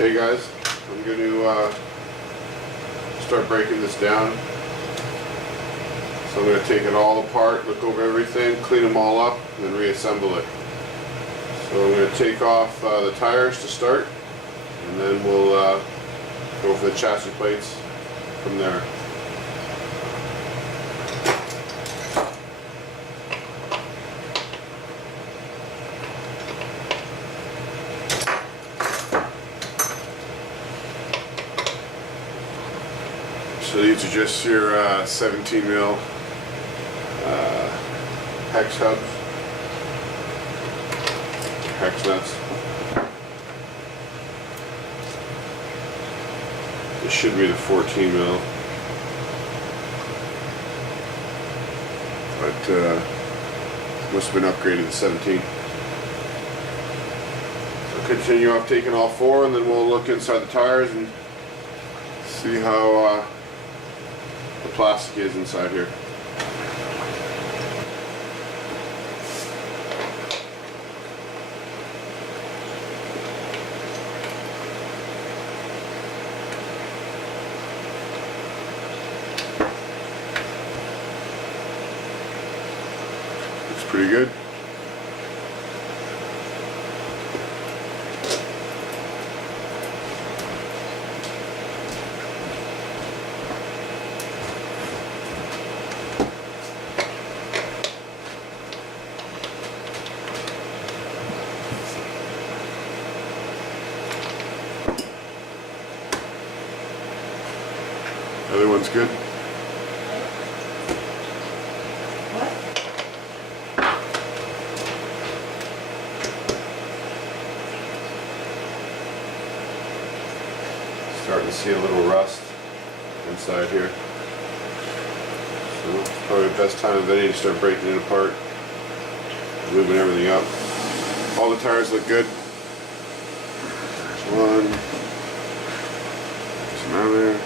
Hey guys, I'm going to start breaking this down. So I'm going to take it all apart, look over everything, clean them all up, and then reassemble it. So I'm going to take off the tires to start, and then we'll go for the chassis plates from there. So these are just your 17 mil hex hubs, hex nuts. This should be the 14 mil, but must have been upgraded to 17. So continue off taking all four, and then we'll look inside the tires and see how the plastic is inside here. Looks pretty good. Other one's good. What? Starting to see a little rust inside here. So it's probably the best time of any to start breaking it apart, lubing everything up. All the tires look good. There's one. There's another.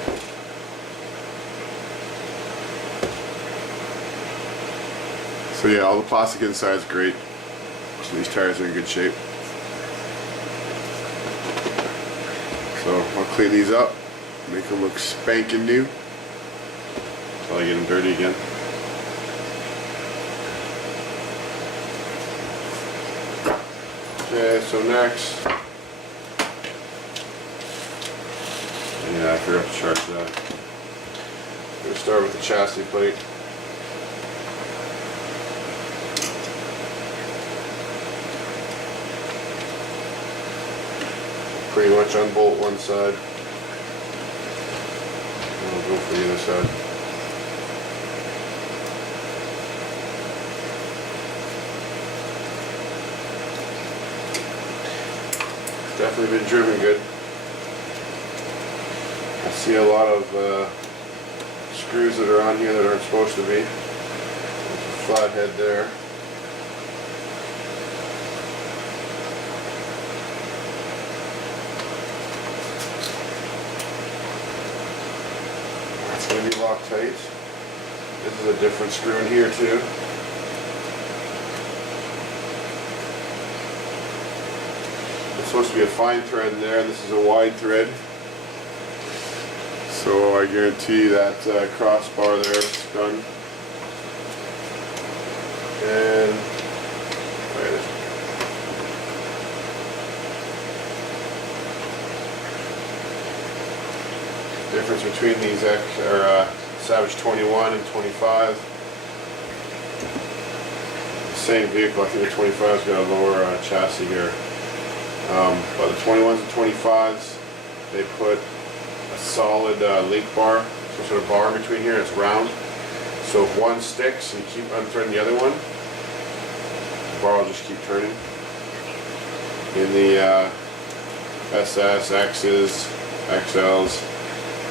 So yeah, all the plastic inside is great. So these tires are in good shape. So I'll clean these up, make them look spanking new until I get them dirty again. Okay, so next, yeah, I forgot to charge that. I'm going to start with the chassis plate. Pretty much unbolt one side, and we'll go for the other side. It's definitely been driven good. I see a lot of screws that are on here that aren't supposed to be. There's a flat head there. It's going to be locked tight. This is a different screw in here too. It's supposed to be a fine thread in there. This is a wide thread. So I guarantee that crossbar there is done. And difference between these are Savage 21 and 25. The same vehicle. I think the 25's got a lower chassis here. But the 21s and 25s, they put a solid link bar, some sort of bar in between here, and it's round. So if one sticks and you keep unthreading the other one, the bar will just keep turning. In the SS, X's, XLs,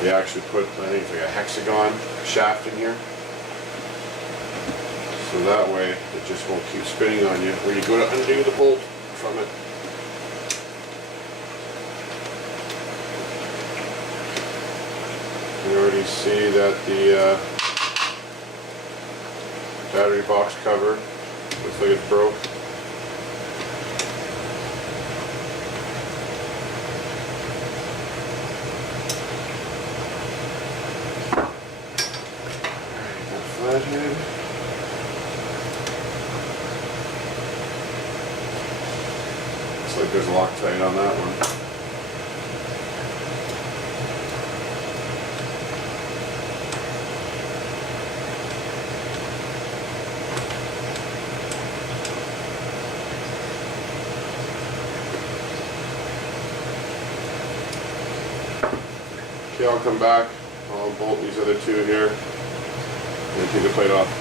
they actually put, I think it's like a hexagon shaft in here. So that way it just won't keep spinning on you when you go to undo the bolt from it. You already see that the battery box cover looks like it's broke. like there's Loctite on that one. Okay, I'll come back. I'll bolt these other two here and take the plate off.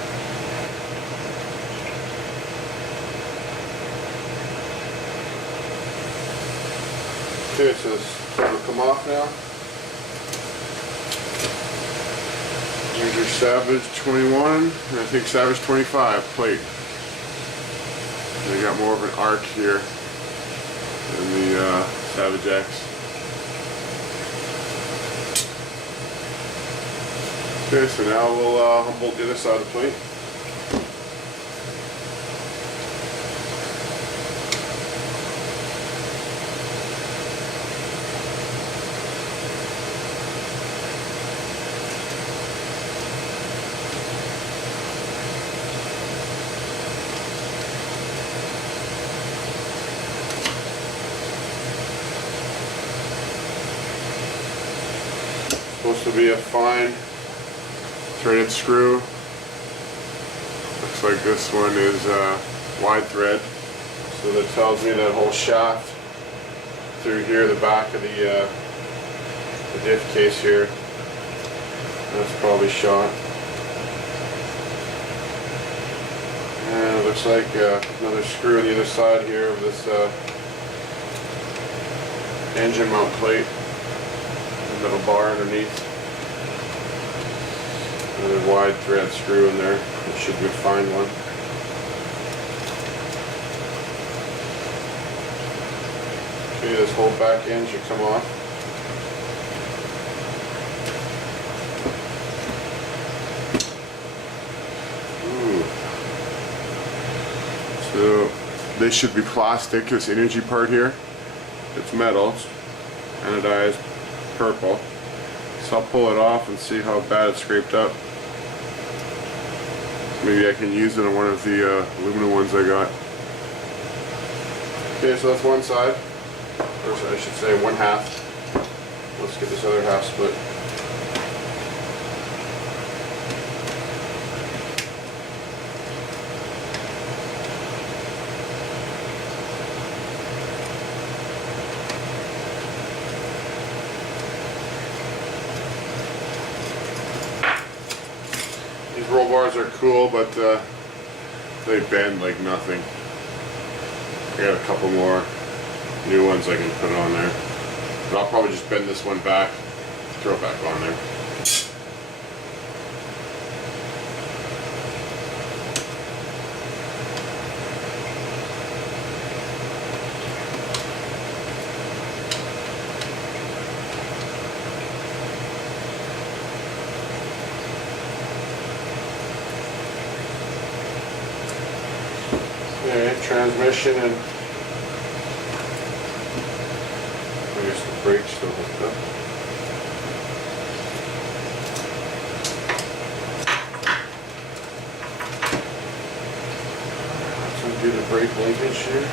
Okay, so this will come off now. Here's your Savage 21, and I think Savage 25 plate. They got more of an arc here than the Savage X. Okay, so now we'll unbolt the other side of the plate. Supposed to be a fine threaded screw. Looks like this one is wide thread. So that tells me that whole shaft through here, the back of the diff case here, that's probably shot. And it looks like another screw on the other side here of this engine mount plate. Little bar underneath. Another wide thread screw in there. It should be a fine one. Okay, this whole back end should come off. Ooh. So this should be plastic, this energy part here. It's metal, it's anodized purple. So I'll pull it off and see how bad it's scraped up. Maybe I can use it on one of the aluminum ones I got. Okay, so that's one side. Or I should say one half. Let's get this other half split. These roll bars are cool, but they bend like nothing. I got a couple more new ones I can put on there. But I'll probably just bend this one back, throw it back on there. Okay, transmission and I guess the brakes still hooked up. Let's undo the brake linkage here.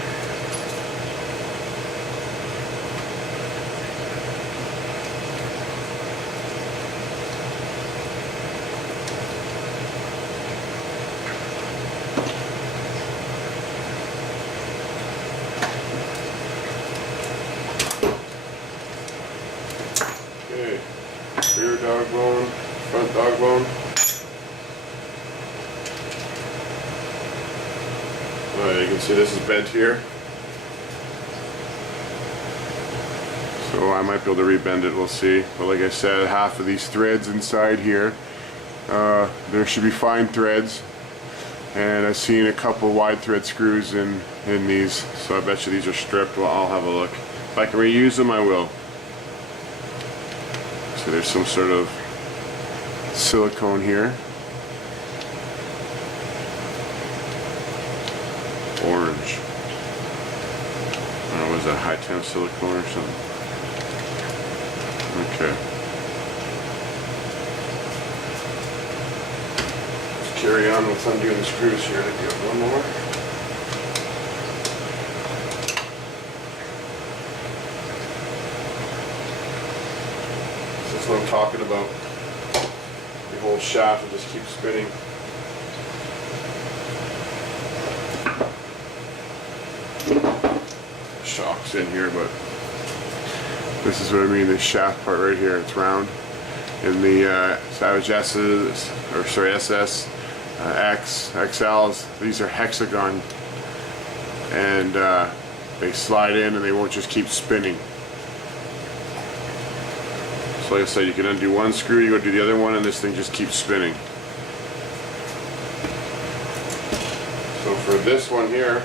Rear dog bone, front dog bone. Alright, you can see this is bent here. So I might be able to rebend it, we'll see. But like I said, half of these threads inside here, there should be fine threads. And I've seen a couple wide thread screws in these, so I bet you these are stripped. Well, I'll have a look. If I can reuse them, I will. So there's some sort of silicone here. Orange. I don't know, was that high temp silicone or something? Okay. Let's carry on with undoing the screws here to get one more. about. The whole shaft will just keep spinning. Shocks in here, but this is what I mean, this shaft part right here, it's round. In the Savage S's, or sorry, SS, X, XLs, these are hexagon, and they slide in and they won't just keep spinning. So like I said, you can undo one screw, you go do the other one, and this thing just keeps spinning. So for this one here,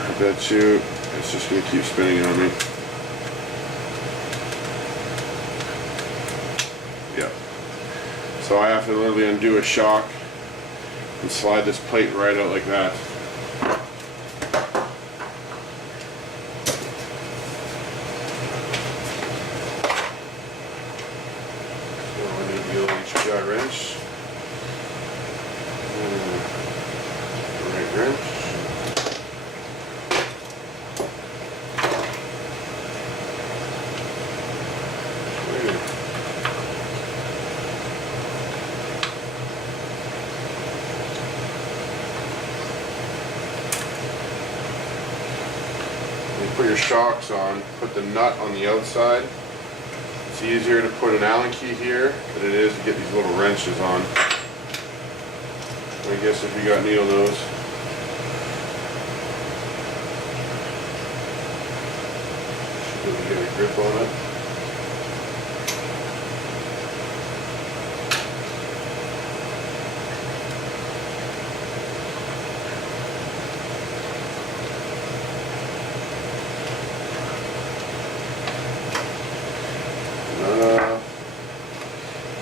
I bet you it's just going to keep spinning on me. Yep. So I have to literally undo a shock and slide this plate right out like that. So I need the old HPI wrench. Right wrench. Put your shocks on, put the nut on the outside. It's easier to put an Allen key here than it is to get these little wrenches on. I guess if you got needle nose. Should be able to get a grip on it.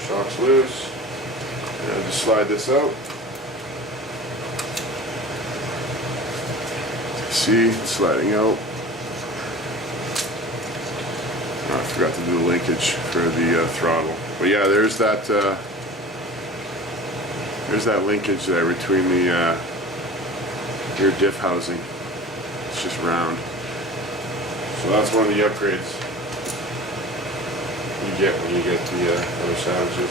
Shock's loose. And I'll just slide this out. See, it's sliding out. Oh, I forgot to do the linkage for the throttle. But yeah, there's that linkage there between the rear diff housing. It's just round. So that's one of the upgrades you get when you get the other Savages.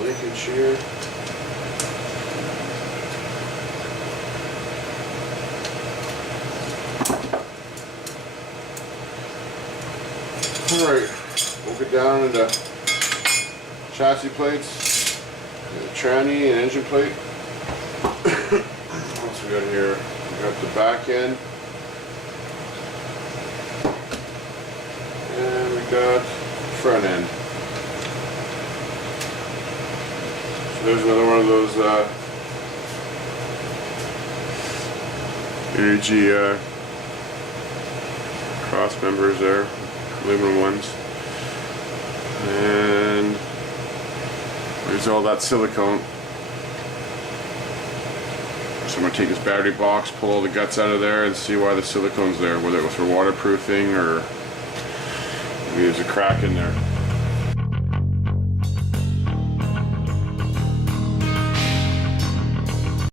Linkage here. Alright, we'll get down into chassis plates, the tranny and engine plate. What else we got here? We got the back end. And we got front end. So there's another one of those energy cross members there, aluminum ones. And there's all that silicone. So I'm going to take this battery box, pull all the guts out of there, and see why the silicone's there, whether it was for waterproofing or maybe there's a crack in there.